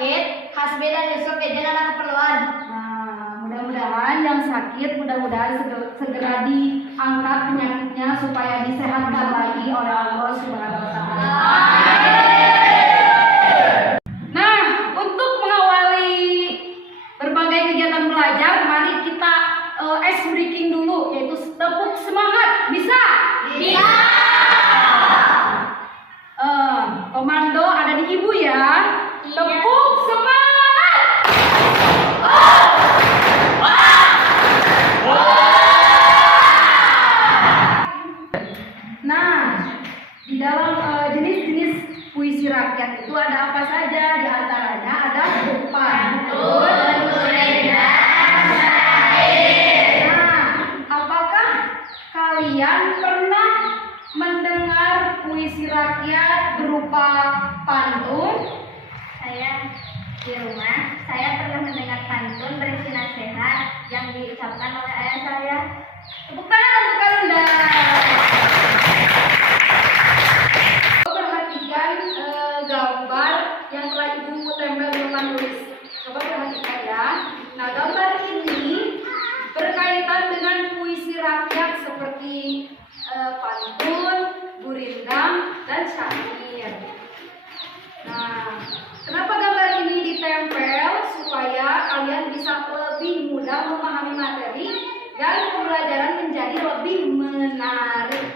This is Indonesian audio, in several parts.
sakit, Hasbi dan Yusuf izin ada keperluan. Nah, mudah-mudahan yang sakit segera diangkat penyakitnya supaya disehatkan lagi oleh Allah Subhanahu wa taala. Nah, untuk mengawali berbagai kegiatan belajar, mari kita ice breaking dulu, yaitu tepuk semangat. Bisa? Bisa. Komando ada di ibu ya. Tepuk semangat. Nah, di dalam jenis-jenis puisi rakyat itu ada apa saja? Di antaranya ada pantun dan gurindam. Nah, apakah kalian pernah mendengar puisi rakyat berupa pantun? Saya di rumah, saya pernah mendengar pantun berisi nasihat yang diucapkan oleh ayah saya. Tepuk tangan. Perhatikan gambar yang telah ibu tempel di depan tulis. Coba perhatikan ya. Nah, gambar ini berkaitan dengan puisi rakyat seperti pantun, gurindam, dan syair. Nah, kenapa gambar ini ditempel? Supaya kalian bisa lebih mudah memahami materi dan pembelajaran menjadi lebih menarik.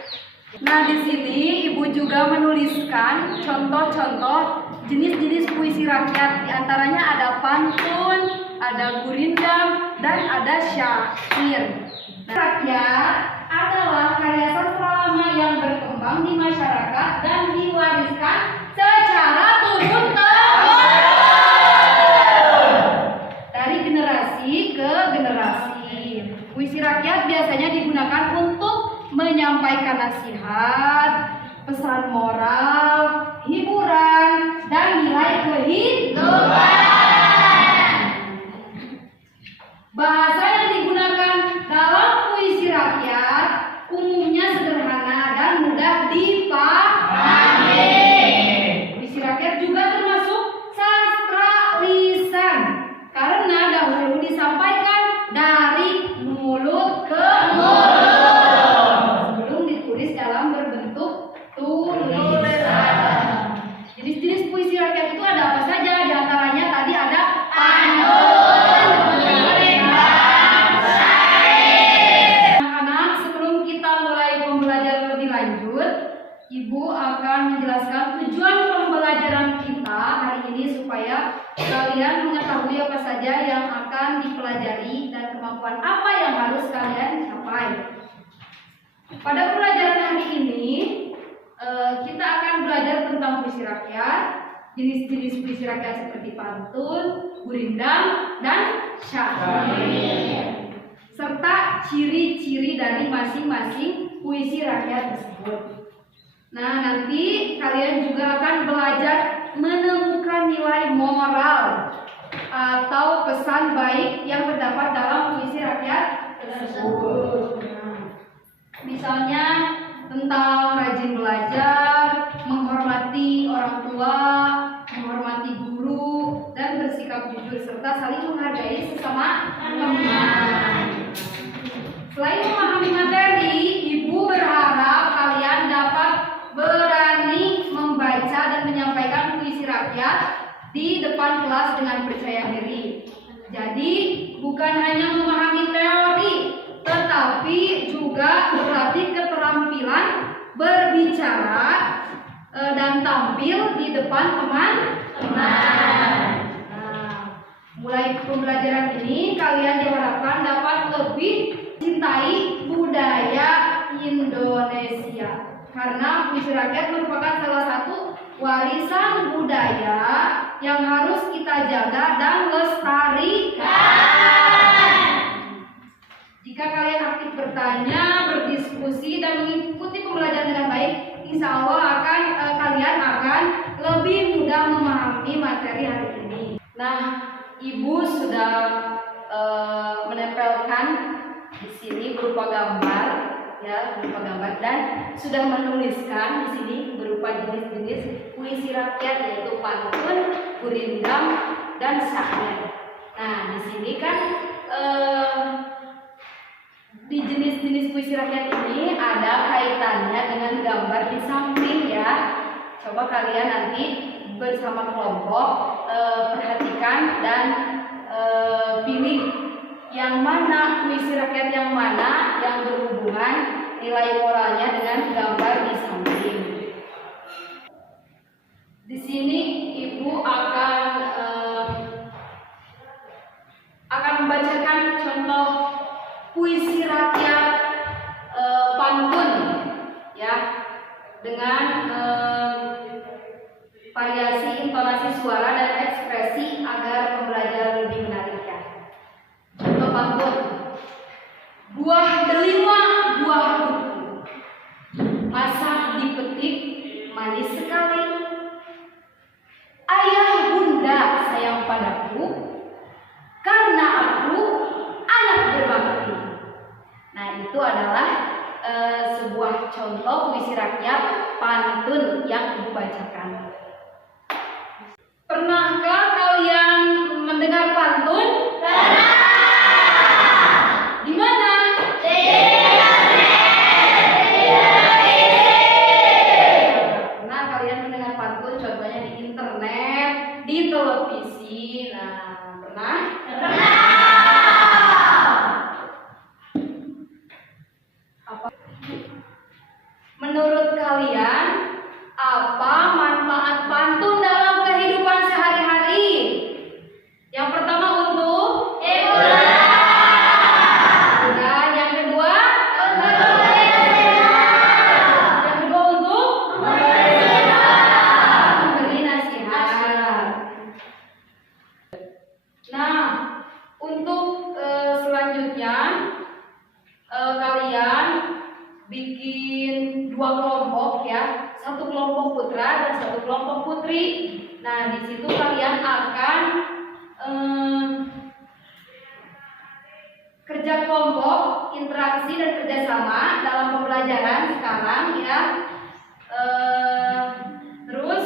Nah, di sini ibu juga menuliskan contoh-contoh jenis-jenis puisi rakyat. Di antaranya ada pantun, ada gurindam, dan ada syair. Nah, rakyat adalah karya sastra lama yang berkembang di masyarakat dan diwariskan secara turun-temurun dari generasi ke generasi. Puisi rakyat biasanya digunakan untuk menyampaikan nasihat, pesan moral, hiburan, dan nilai kehidupan. Bahasa yang digunakan dalam puisi rakyat umumnya sederhana dan mudah dipahami. Puisi rakyat juga termasuk sastra lisan karena dahulu disampaikan dari mulut ke mulut sebelum ditulis dalam berbentuk tulisan. Jenis-jenis puisi rakyat itu ada apa saja? Di antaranya tadi ada pantun. Ibu akan menjelaskan tujuan pembelajaran kita hari ini supaya kalian mengetahui apa saja yang akan dipelajari dan kemampuan apa yang harus kalian capai. Pada pelajaran hari ini kita akan belajar tentang puisi rakyat, jenis-jenis puisi rakyat seperti pantun, gurindam, dan syair, serta ciri-ciri dari masing-masing puisi rakyat tersebut. Nah, nanti kalian juga akan belajar menemukan nilai moral atau pesan baik yang terdapat dalam puisi rakyat tersebut. Nah, misalnya tentang rajin belajar, menghormati orang tua, menghormati guru, dan bersikap jujur serta saling menghargai sesama teman. Selain memahami materi, ibu berharap kalian dapat berani membaca dan menyampaikan puisi rakyat di depan kelas dengan percaya diri. Jadi bukan hanya memahami teori, tetapi juga berlatih keterampilan berbicara dan tampil di depan teman-teman. Nah, mulai pembelajaran ini kalian diharapkan dapat lebih cintai budaya Indonesia. Karena puisi rakyat merupakan salah satu warisan budaya yang harus kita jaga dan lestarikan. Jika kalian aktif bertanya, berdiskusi, dan mengikuti pembelajaran dengan baik, insya Allah kalian akan lebih mudah memahami materi hari ini. Nah, ibu sudah menempelkan di sini berupa gambar ya, berupa gambar, dan sudah menuliskan di sini berupa jenis-jenis puisi rakyat yaitu pantun, gurindam, dan syair. Nah, di sini kan di jenis-jenis puisi rakyat ini ada kaitannya dengan gambar di samping ya. Coba kalian nanti bersama kelompok perhatikan dan pilih yang mana puisi rakyat yang mana yang berhubungan nilai moralnya dengan gambar di samping. Di sini Ibu akan membacakan contoh puisi rakyat pantun ya, dengan variasi intonasi suara dan ekspresi agar pembelajaran lebih menarik ya. Contoh pantun. Buah delima, buah buku, masak dipetik, manis sekali. Ayah bunda sayang padaku, karena aku anak berbakti. Nah, itu adalah sebuah contoh puisi rakyat pantun yang Ibu bacakan. Pernahkah kalian mendengar pantun? Pernah. Di mana? Pernah kalian mendengar pantun? Contohnya di internet, di televisi. Nah, pernah? Pernah. Menurut kalian, apa manfaat pantun dalam kehidupan sehari-hari? Yang pertama untuk dan yang kedua untuk memberi nasihat. Nah, untuk selanjutnya kalian bikin dua kelompok ya, satu kelompok putra dan satu kelompok putri. Nah, di situ kalian akan kerja kelompok, interaksi dan kerjasama dalam pembelajaran sekarang ya. Terus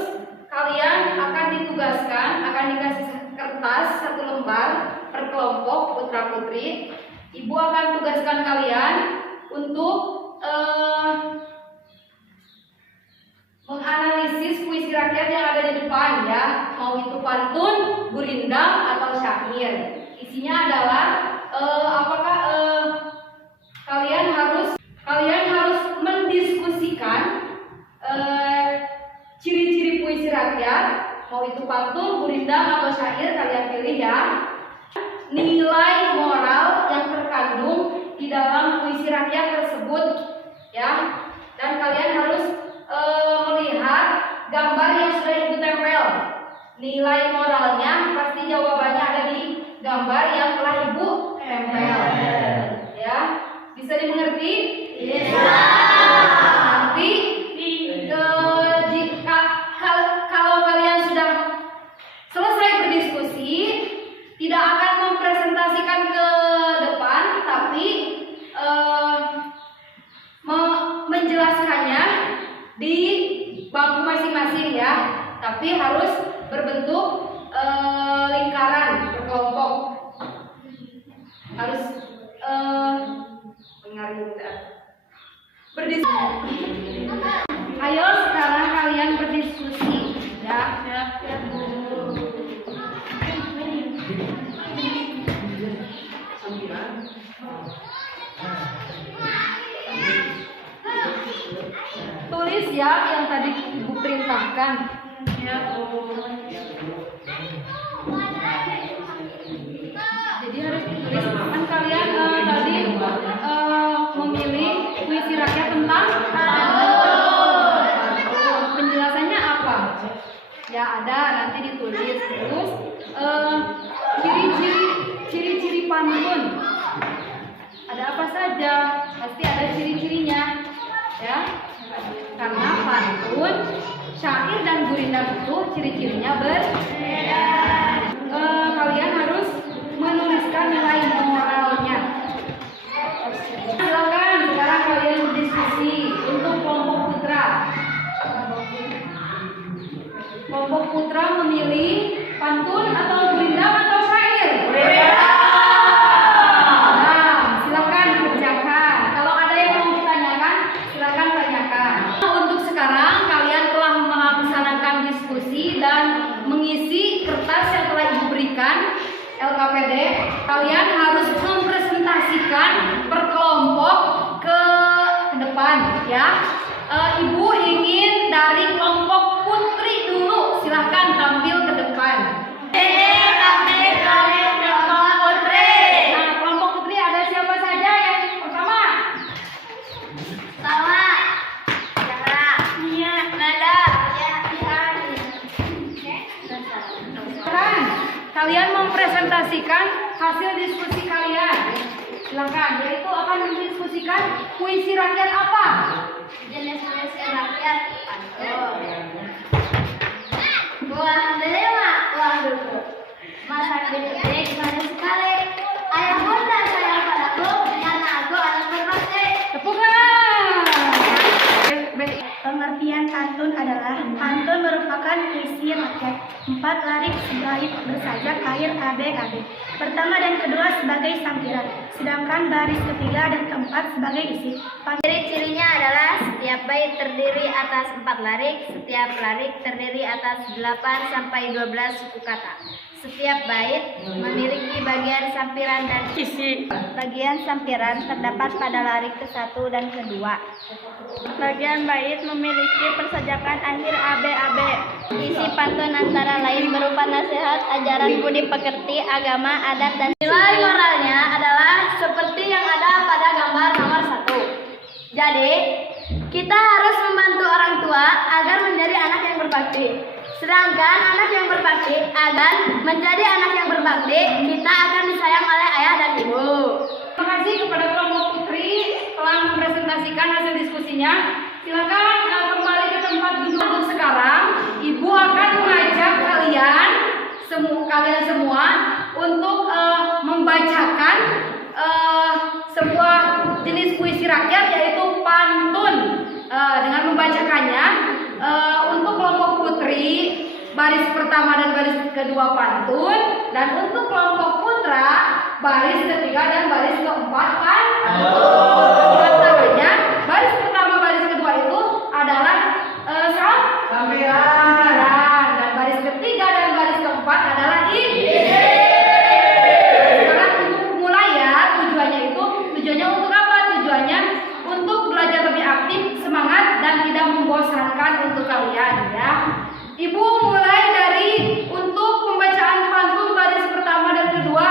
kalian akan ditugaskan, akan dikasih kertas satu lembar per kelompok putra putri. Ibu akan tugaskan kalian untuk menganalisis puisi rakyat yang ada di depan ya, mau itu pantun, gurindam atau syair. Isinya adalah apakah kalian harus mendiskusikan ciri-ciri puisi rakyat, mau itu pantun, gurindam atau syair, kalian pilih ya. Nilai moral yang terkandung di dalam puisi rakyat tersebut ya, dan kalian harus melihat gambar yang sudah Ibu tempel. Nilai moralnya pasti jawabannya ada di gambar yang telah Ibu tempel ya. Bisa dimengerti? Bisa. Nanti kalau kalian sudah selesai berdiskusi, tidak akan mempresentasikan ke depan, tapi menjelaskannya di bangku masing-masing ya, tapi harus berbentuk lingkaran berkelompok, harus berdiskusi. Ayo sekarang kalian berdiskusi ya. Tulis ya yang tadi Ibu perintahkan ya. Jadi harus ditulis. Kan kalian tadi memilih puisi rakyat tentang penjelasannya apa? Ya ada, nanti ditulis. Terus ciri-ciri pantun. Ada apa saja? Pasti ada ciri-cirinya ya. Karena pantun, syair dan gurindam itu ciri-cirinya berbeda. Kalian harus menuliskan nilai moralnya. Silakan sekarang kalian LKPD, kalian harus mempresentasikan per kelompok ke depan ya. Ibu ingin dari kelompok Putri dulu, silahkan tampil ke depan. kelompok Putri. Nah, kelompok Putri ada siapa saja yang pertama? Sama. Sarah. Nia. Nada. Ya, Silakan, kalian mempresentasikan hasil diskusi kalian. Silakan, yaitu akan mendiskusikan puisi rakyat apa? Jenis puisi rakyat pantun. Buah delima, buah duku. Masak dipetik manis sekali. Ayah bunda sayang padaku, karena aku anak berbakti. Tepuk tangan. Pengertian pantun adalah pantun merupakan puisi rakyat 4 larik sebait bersajak air AB. Pertama dan kedua sebagai sampiran, sedangkan baris ketiga dan keempat sebagai isi. Ciri-cirinya adalah setiap bait terdiri atas 4 larik, setiap larik terdiri atas 8 sampai 12 suku kata. Setiap bait memiliki bagian sampiran dan isi. Bagian sampiran terdapat pada larik ke-1 dan ke-2. Bagian bait memiliki persajakan akhir AB. Isi pantun antara lain berupa nasihat, ajaran budi pekerti, agama, adat, dan nilai moralnya adalah seperti yang ada pada gambar nomor 1. Jadi, kita harus membantu orang tua agar menjadi anak yang berbakti. Sedangkan anak yang berbakti agar menjadi anak yang berbakti, kita akan disayang oleh ayah dan ibu. Terima kasih kepada kelompok Putri telah mempresentasikan hasil diskusinya. Silakan kembali ke tempat duduk. Untuk sekarang, Ibu akan mengajak kalian semua untuk membacakan sebuah jenis puisi rakyat yaitu pantun. Dengan membacakannya, untuk kelompok Putri baris pertama dan baris kedua pantun, dan untuk kelompok Putra baris ketiga dan baris keempat pantun. Antaranya baris pertama baris kedua itu adalah sampiran, dan baris ketiga dan baris keempat adalah ide. Sekarang Ibu mulai ya. Tujuannya untuk apa? Tujuannya untuk belajar lebih aktif, semangat, dan tidak membosankan untuk kalian ya. Ibu mulai dari untuk pembacaan pantun baris pertama dan kedua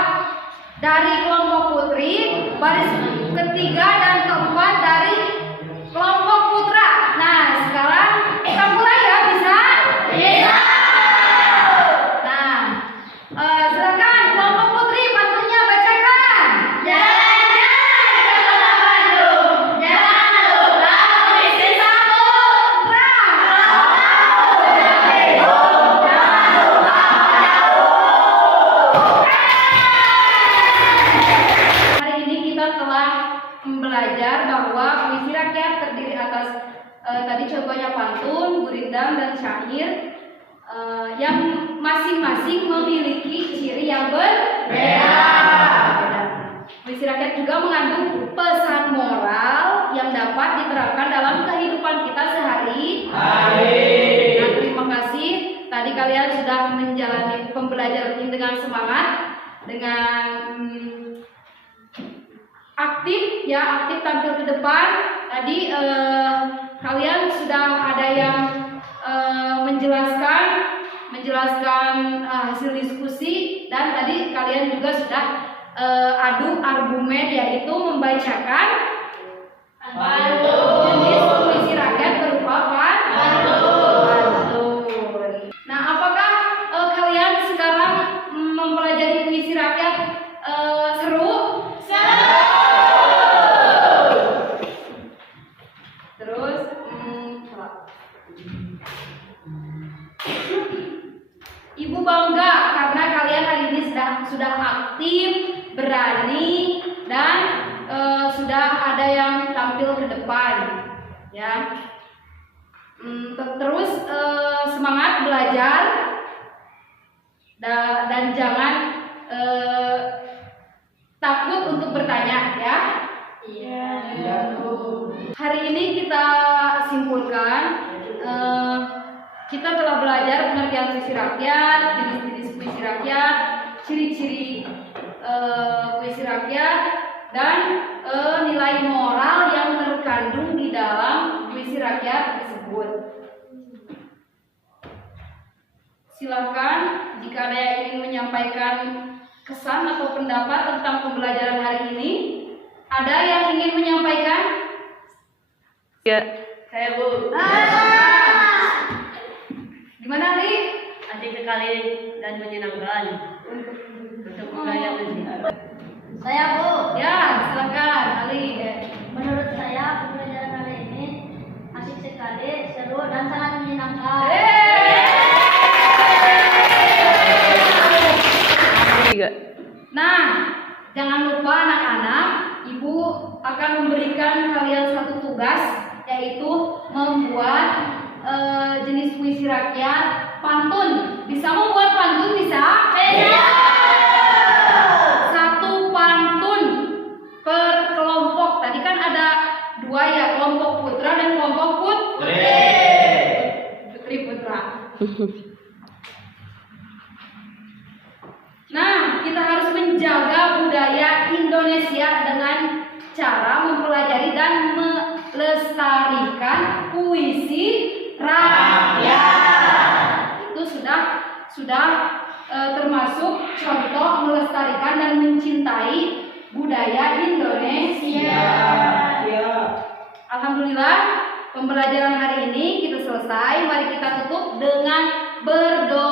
dari kelompok Putri, baris ketiga dan keempat dari kelompok Putra. Nah, sekarang kita mulai ya, bisa? Bisa. Nah, silakan kelompok Putri pantunnya bacakan. Belajar bahwa puisi rakyat terdiri atas tadi contohnya pantun, gurindam, dan syair yang masing-masing memiliki ciri yang berbeda. Puisi rakyat juga mengandung pesan moral yang dapat diterapkan dalam kehidupan kita sehari-hari. Nah, terima kasih. Tadi kalian sudah menjalani pembelajaran ini dengan semangat, dengan aktif tampil ke depan. Tadi kalian sudah ada yang menjelaskan hasil diskusi, dan tadi kalian juga sudah adu argumen, yaitu membacakan jenis puisi rakyat berupa pantun. Nah, apakah kalian sekarang mempelajari puisi rakyat seru? Ibu bangga karena kalian hari ini sudah aktif, berani, dan sudah ada yang tampil ke depan, ya. Terus semangat belajar, dan jangan takut untuk bertanya, ya. Iya. Hari ini kita simpulkan. Kita telah belajar pengertian puisi rakyat, jenis-jenis puisi rakyat, ciri-ciri puisi rakyat dan nilai moral yang terkandung di dalam puisi rakyat tersebut. Silakan jika ada yang ingin menyampaikan kesan atau pendapat tentang pembelajaran hari ini. Ada yang ingin menyampaikan? Ya, Saya Bu, Gimana, Li? asik sekali dan menyenangkan untuk budaya ini. Saya Bu, Ya, silakan, Ali. menurut saya pembelajaran hari ini asik sekali, seru dan sangat menyenangkan. juga. Nah, jangan lupa anak-anak, Ibu akan memberikan kalian satu tugas, yaitu membuat jenis puisi rakyat pantun. Bisa membuat pantun, bisa? Bisa. Satu pantun per kelompok. Tadi kan ada dua ya, kelompok putra dan kelompok putri putra. Nah, kita harus menjaga budaya Indonesia dengan cara mempelajari dan melestarikan puisi rakyat. Itu sudah termasuk contoh melestarikan dan mencintai budaya Indonesia. Alhamdulillah, pembelajaran hari ini kita selesai. Mari kita tutup dengan berdoa.